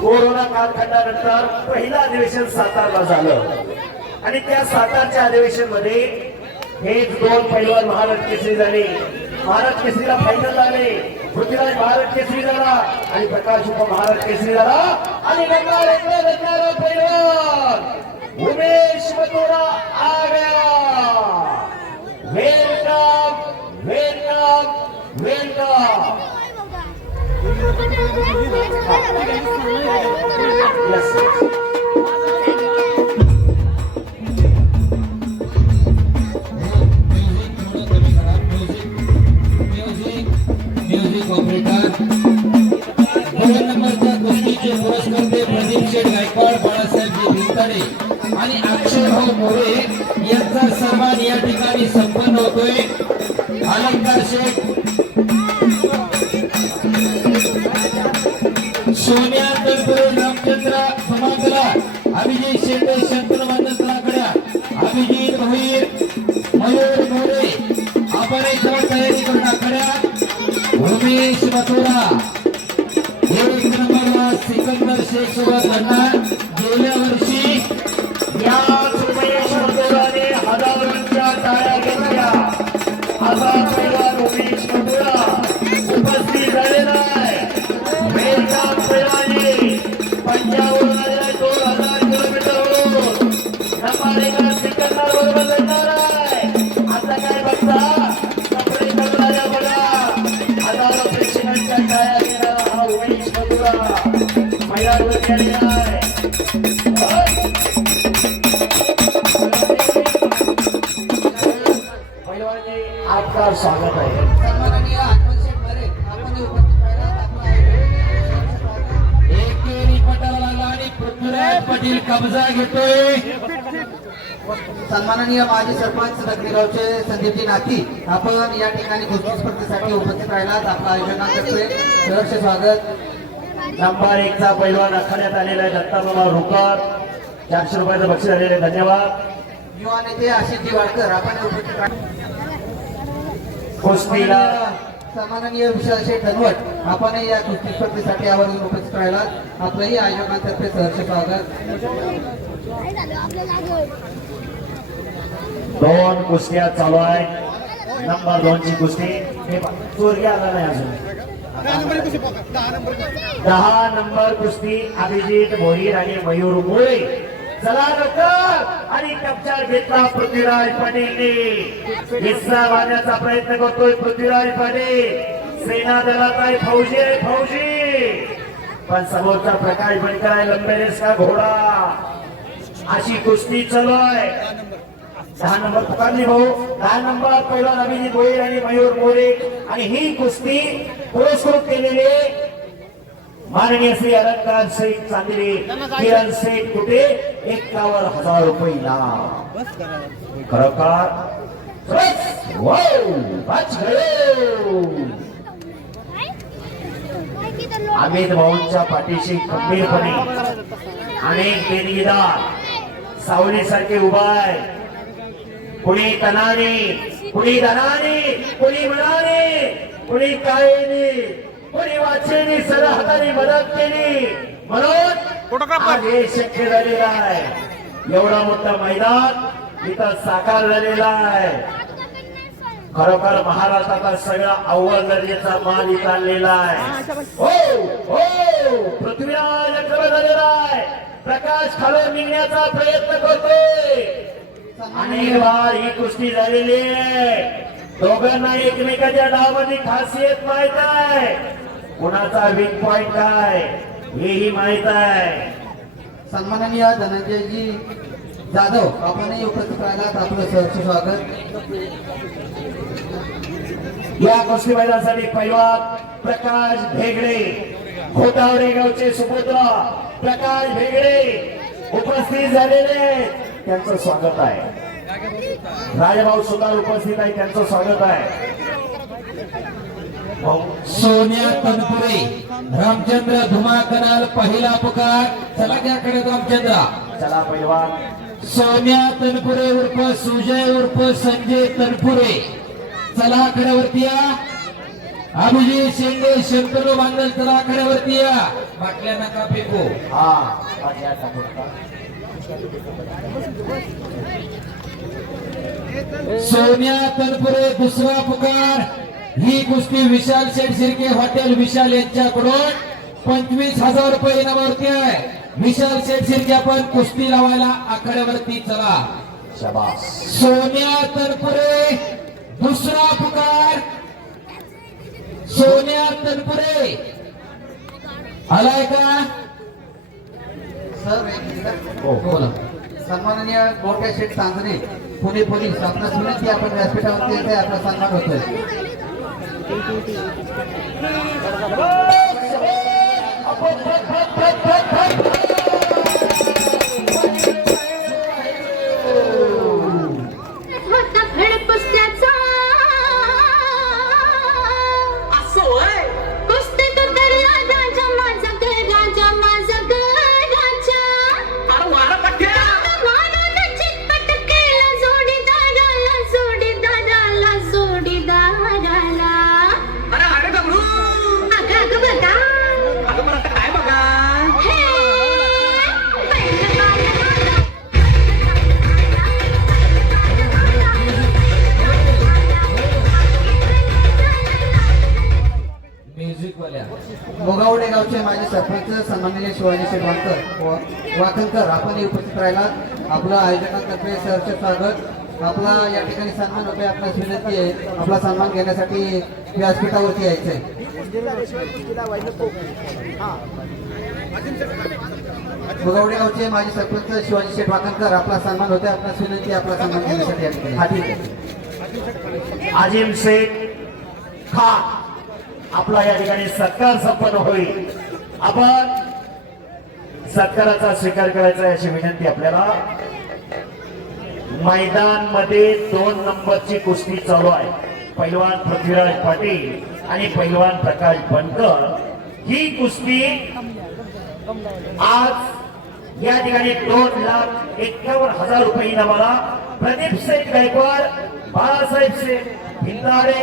Corona कालखंडानंतर पहिलं अधिवेशन सातारला झालं आणि त्या सातारच्या अधिवेशन मध्ये हेच दोन पैलवान महाराष्ट्र केसरी झाले. महाराष्ट्र केसरीला फायनल झाले. पृथ्वीराज महाराष्ट्र केसरी झाला आणि प्रकाश उप महाराष्ट्र केसरी झाला आणि नंबर एक पैलवान उमेश मथुरा आ गया. Welcome welcome welcome. Music operator दोन नंबरच्या कुस्तीचे पुरस्कर्ते प्रदीप शेठ गायकवाड, बाळासाहेब भिंताडे आणि अक्षय भाऊ मोरे यांचा सन्मान या ठिकाणी संपन्न होतोय. अलंकार शेठ, सोन्या तनपुरे, रामचंद्र समाजला, अभिजित शेटे, शंतनु तलाकड्या, अभिजित भोईर, मयूर मोरे आपण एक तयारी करून आखड्या. उमेश मथुरा एक नंबरला सिकंदर शेख सोबत लढणार. गेल्या वर्षी याच उमेश मथुराने हजारोंच्या टाळ्या घेतल्या. असा पैलवान उमेश मथुरा उपस्थित झालेला आहे. वेलकम पैलवानी पंजाबवरून आलेला 2000 किलोमीटरवरून नंबर एका सिकंदर बरोबर लढणार आहे. आता काय बघता कपडे बदलायला बघा. हजारो प्रेक्षकांच्या टाळ्या घेणारा हा उमेश मथुरा मैदानावर आलेला आहे. पैलवानी आपका स्वागत आहे. सन्माननीय हनुमान शेठ बरे आपण उपस्थित राहिला. एकेरी पटाला लागला आणि पृथ्वीराज पाटील कब्जा घेतोय. सन्माननीय माजी सरपंच रत्नीगावचे संदीपजी नाकी आपण या ठिकाणी कुस्ती स्पर्धेसाठी उपस्थित राहिलात. आपलं आयोजनातर्फे सहर्ष स्वागत. नंबर एक चा पैलवान आखण्यात आलेला आहे दत्ताबाबा रुकर. 400 रुपयाचं बक्षीस आलेलं आहे. धन्यवाद. युवा नेते आशिषजी वाडकर आपण उपस्थित राहिला. कुस्तीला सन्माननीय विशाल शेठ धनवट आपण या कुस्ती स्पर्धेसाठी आवर्जून उपस्थित राहिलात. आपलंही आयोजनातर्फे सहर्ष स्वागत. दोन कुस्त्या चालू आहेत. नंबर 2 ची कुस्ती हे चोरगी आला नाही अजून. 10 नंबर कुस्ती अभिजित भोईर आणि मयूर मोरे. चला लवकर. आणि कब्जा घेतला पृथ्वीराज पाटीलने. हिस्सा बांधण्याचा प्रयत्न करतोय पृथ्वीराज पाटील. सेना दलात आहे फौजी आहे फौजी. पण समोरचा प्रकाश बनकर आहे लंबेरेस का घोडा. अशी कुस्ती चालू आहे. 10 नंबर पुकारली भाऊ. 10 नंबर पैलवान अभिजित भोईर आणि मयूर मोरे आणि ही कुस्ती पुरस्कृत केलेले माननीय श्री अलंकार शेठ चांदले, किरण शेठ कुठे 51,000 रुपये इनाम. खरोखर वाच गयो. अमित भाऊंच्या पाठीशी खंबीरपणे अनेक देणगीदार सावलीसारखे उभा आहे. कुणी तनाने, कुणी धनाने, कुणी मनाने, कुणी कायेने, कुणी वाचेने सगळ्या हाताने मदत केली म्हणून आज हे शक्य झालेलं आहे. एवढा मोठा मैदान इथं साकार झालेला आहे. खरोखर महाराष्ट्राचा सगळा अव्वल दर्जाचा माल इथं आणलेला आहे. हो हो पृथ्वीराज खरं झालेला आहे. प्रकाश खालून निघण्याचा प्रयत्न करतोय. अनेक बार ही कुस्ती झालेली आहे. दोघांना एकमेकाच्या डावाची खासियत माहित आहे. कुणाचा वीक पॉइंट काय हेही माहित आहे. सन्माननीय धनंजयजी जाधव आपणही उपस्थित राहिलात. आपलं सहर्ष स्वागत. या कुस्ती मैदानासाठी पैलवान प्रकाश भेगडे, खोटावडे गावचे सुपुत्र प्रकाश भेगडे उपस्थित झालेले त्यांचं स्वागत आहे. राजभाऊ सुद्धा उपस्थित आहे त्यांचं स्वागत आहे. सोन्या तनपुरे, रामचंद्र धुमा कनाल पहिला पुकार. चला त्याकडे रामचंद्र. चला पैलवान सोन्या तनपुरे उर्फ सुजय उर्फ संजय तनपुरे. चला कड्यावरती या. अभिजित शेंडे शंकरराव बांधल चला आखाड्यावरती या. बाटल्या नका फेकू. हा बाटल्या टाकून का? सोन्या तनपुरे दुसरा पुकार. ही कुस्ती विशाल शेठ शिर्के हॉटेल विशाल यांच्याकडून 25,000 रुपये इनामावरती आहे. विशाल शेठ शिर्के आपण कुस्ती लावायला आखाड्यावरती चला. शाबास. सोन्या तनपुरे दुसरा पुकार. सोन्या तनपुरे आलाय का? सर एक मिनिट. हो. बोला. सन्माननीय गोट्या शेठ सांगणे पुणे पोलीस आपल्या विनंती आपण व्यासपीठावरती येते आपला सन्मान होतोय. होता फड कुस्त्याचा कुस्ती तो तर राजा माझा ग राजा माझा ग राजा मारून चितपट केला जोडीदाराला जोडीदाराला जोडीदाराला अगं बघा हे म्युझिक वाल्या. मोगावडे गावचे माजी सरपंच सन्माननीय शिवाजी शेठ वाकणकर आपण उपस्थित राहिला. आपलं आयोजकांतर्फे सहर्ष स्वागत. आपला या ठिकाणी सन्मान होतोय. आपल्यास विनंती आहे आपला सन्मान घेण्यासाठी व्यासपीठावरती यायचंय. मोगावडे गावचे माजी सरपंच शिवाजी शेठ वाकणकर आपला सन्मान होतोय. आपल्यास विनंती आहे आपला सन्मान घेण्यासाठी या ठिकाणी. हा, ठीक आहे. आजिम शेख खान आपला या ठिकाणी सत्कार संपन्न होईल. आपण सत्काराचा स्वीकार करायचा अशी विनंती आपल्याला. मैदान मध्ये 2 नंबरची कुस्ती चालू आहे. पैलवान पृथ्वीराज पाटील आणि पैलवान प्रकाश बनकर. ही कुस्ती आज या ठिकाणी 2,51,000 रुपये इनामाला प्रदीप शेठ गायकवाड, बाळासाहेब शेठ भिंदाडे,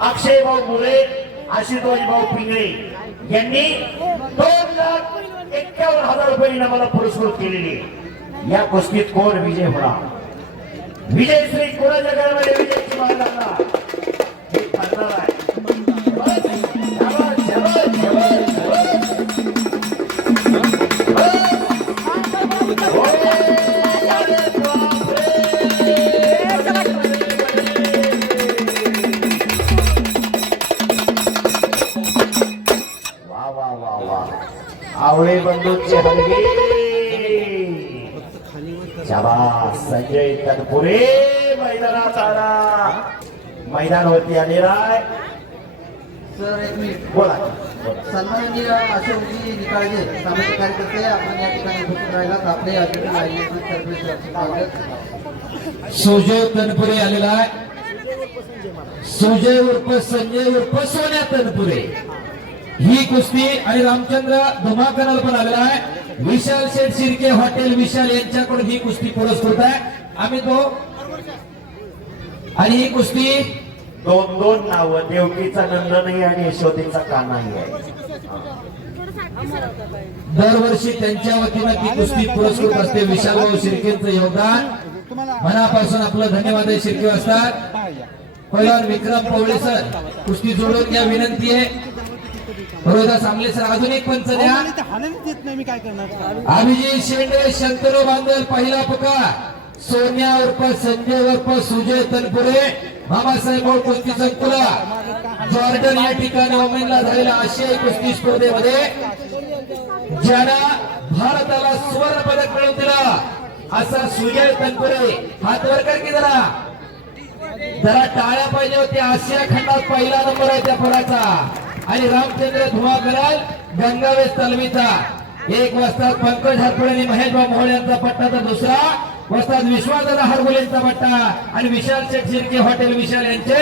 अक्षय भाऊ मुळे, आशुतोष भाऊ पिंगळे यांनी 2,51,000 रुपये इनामाला पुरस्कृत केलेली. या कुस्तीत कोण विजय होणार? विजयश्री कोणाच्या घरामध्ये विजयची मान लागणार हे ठरणार आहे. शाबास, शाबास, शाबास, आवळे बंधूंचे हलगे. शाबास. संजय तनपुरे मैदानात आला. मैदानावरती आलेला आहे. सर एक मिनिट. बोला. सन्माननीय अशोकजी निकाळजे सामाजिक कार्यकर्ते आपण या ठिकाणी उपस्थित राहिलात. आपले अतिथी आयोजकांतर्फे सहर्ष स्वागत. सुजय तनपुरे आलेला आहे. सुजय उर्फ संजय उर्फ सोन्या तनपुरे ही कुस्ती. आणि रामचंद्र धुमाकनल पण आलेला आहे. विशाल शेठ शिर्के हॉटेल विशाल यांच्याकडून ही कुस्ती पुरस्कृत आहे. आम्ही तो आणि ही कुस्ती 2 नावं. देवकीचा नंदनही आणि यशोदेचा कानाही आहे. दरवर्षी त्यांच्या वतीनं ती कुस्ती पुरस्कृत असते. विशालभाऊ शिर्केंचं योगदान मनापासून आपलं धन्यवाद आहे. शिर्के असतात. पहिलवान विक्रम पवळे सर कुस्ती जोडून घ्या विनंती आहे. रोहिदास आमले सर अजून एक पंच द्या. अभिजित शेंडे शंकरराव बांधल पहिला पुकार. सोन्या उर्फ संजय उर्फ सुजय तनपुरे मामासाहेब भाऊ कुस्ती संकुला जॉर्डन या ठिकाणी ओमेनला झालेल्या आशियाई कुस्ती स्पर्धेमध्ये ज्याला भारताला सुवर्ण पदक मिळवून दिला असा सुजय तनपुरे. हात वर कर की जरा टाळ्या पाहिजे होते. आशिया खंडात पहिला नंबर आहे त्या पोराचा. आणि रामचंद्र धुमाकनल गंगावेश तालमीचा. 1 वस्ताद पंकज हरपळे आणि महेशभाऊ मोहोळ यांचा पट्टा तर दुसरा वस्ताद विश्वासदादा हरगुल यांचा पट्टा. आणि विशाल शेठ शिर्के हॉटेल विशाल यांचे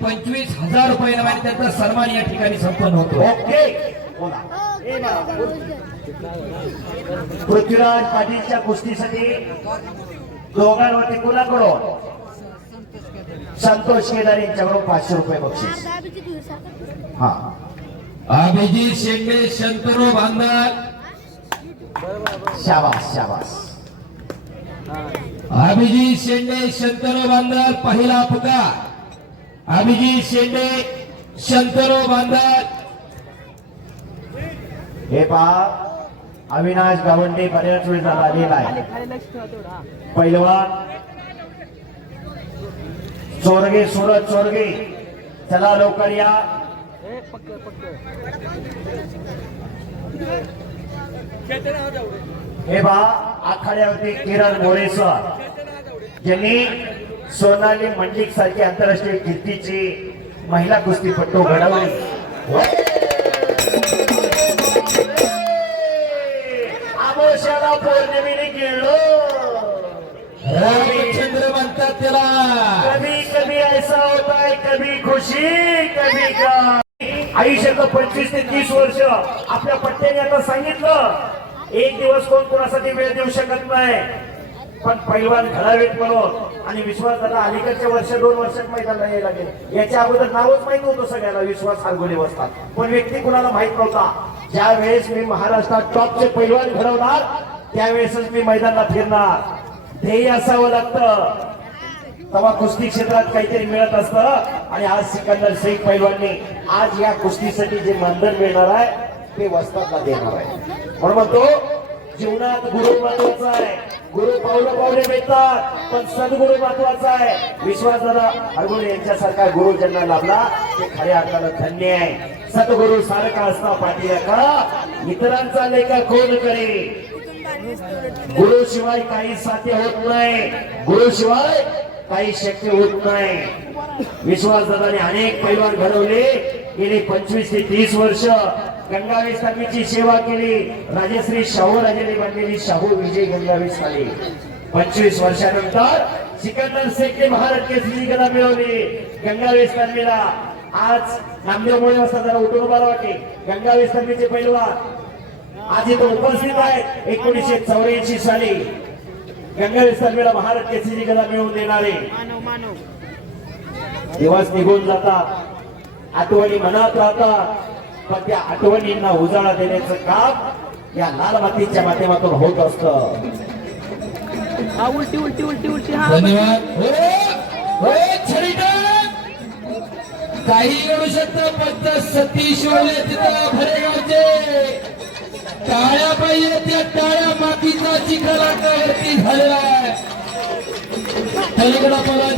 25,000 रुपये इनाम. त्यांचा सन्मान या ठिकाणी संपन्न होतो. ओके. बोला. पृथ्वीराज पाटीलच्या कुस्तीसाठी दोघांवरती कोणाकडून? संतोष केदार यांच्याकडून 500 रुपये बक्षीस. हा अभिजित शेंडे शंतनू बांधल. शाबास शाबास. अभिजित शेंडे शंतनू बांधल पहिला पुकार. अभिजित शेंडे शंतनू बांधल. हे पहा अविनाश गावंडे बऱ्याच वेळ झाला आलेला आहे. पैलवान चोरगे सुरत चोरगे चला लवकर या. हे पहा आखाड्यावरती किरण मोरे सर ज्यांनी सोनाली मंडलिक सारखी आंतरराष्ट्रीय कीर्तीची महिला कुस्तीपट्टू घडवली. आमोशाला पौर्णिमेने गिळलो. रामचंद्र म्हणतात त्याला. कभी कभी ऐसा होता है कभी खुशी कभी गम. आयुष्याचं 25 ते 30 वर्ष आपल्या पट्ट्याने आता सांगितलं एक दिवस कोण कोणासाठी वेळ देऊ शकत नाही पण पैलवान घडावेत म्हणून. आणि विश्वास दादा अलीकडच्या वर्ष 2 वर्षात मैदानाला यायला लागेल. याच्या अगोदर नावच माहित नव्हतं सगळ्याला विश्वास हारगोले बसतात पण व्यक्ती कुणाला माहित नव्हता. ज्या वेळेस मी महाराष्ट्रात टॉपचे पैलवान घडवणार त्यावेळेसच मी मैदानाला फिरणार. ध्येय असावं लागतं तेव्हा कुस्ती क्षेत्रात काहीतरी मिळत असतं. आणि आज सिकंदर शेख पैलवाननी आज या कुस्तीसाठी जे मानधन मिळणार आहे ते वस्तादला देणार आहे. म्हणून म्हणतो जीवनात गुरु महत्वाचा आहे. गुरु पावलं पावले मिळतात पण सद्गुरु महत्वाचा आहे. विश्वासदादा हरगुणे यांच्यासारखा गुरु ज्यांना लाभला ते खऱ्या अर्थानं धन्य आहे. सद्गुरु सारखा असता पाठीला का इतरांचा लेखा कोण करे. गुरु शिवाय काही साध्य होत नाही. गुरु शिवाय काही शक्य होत नाही. विश्वासदादाने अनेक पैलवान घडवले. गेली 25 ते 30 वर्ष गंगावेश तालमीची सेवा केली. राजश्री शाहू राजेने बांधलेली शाहू विजय गंगावेश आली. 25 वर्षानंतर सिकंदर शेखने महाराज केसरी गदा मिळवली गंगावेश तालमीला. आज नामदेव मोळे वाजता जरा उठून उभा वाटे गंगावेश तालमीचे पैलवान आज इथं उपस्थित आहेत. 1984 साली गंगावेश तालमीला महाराज केसरी गदा मिळवून देणारे दिवस निघून जातात. आठवणी मनात राहतात पण त्या आठवणींना उजाळा देण्याचं काम या लाल मातीच्या माध्यमातून होत असतं. उलटी उलटी उलटी उलटी. हा धन्यवाद. काही करू शकतं फक्त सतीश ओले तिथं भरेगावचे टाळ्या पाहिजे. त्या टाळ्या मातीचा चिखल अंगावरती झालेला आहे. पलीकडा मला